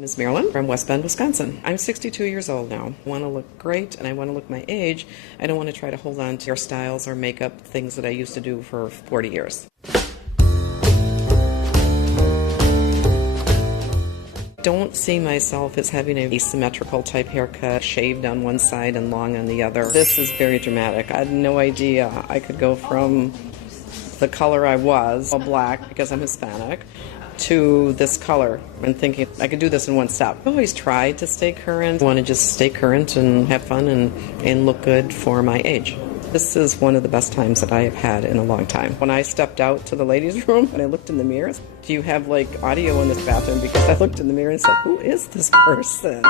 name is Marilyn from Westbend, Wisconsin. I'm 62 years old now. I want to look great and I want to look my age. I don't want to try to hold on to hairstyles or makeup things that I used to do for 40 years. Don't see myself as having an asymmetrical type haircut, shaved on one side and long on the other. This is very dramatic. I had no idea I could go from the color I was, all black because I'm Hispanic, to this color, and thinking I could do this in one step. I always tried to stay current. I want to just stay current and have fun and look good for my age. This is one of the best times that I have had in a long time. When I stepped out to the ladies' room and I looked in the mirrors, do you have like audio in this bathroom? Because I looked in the mirror and said, who is this person?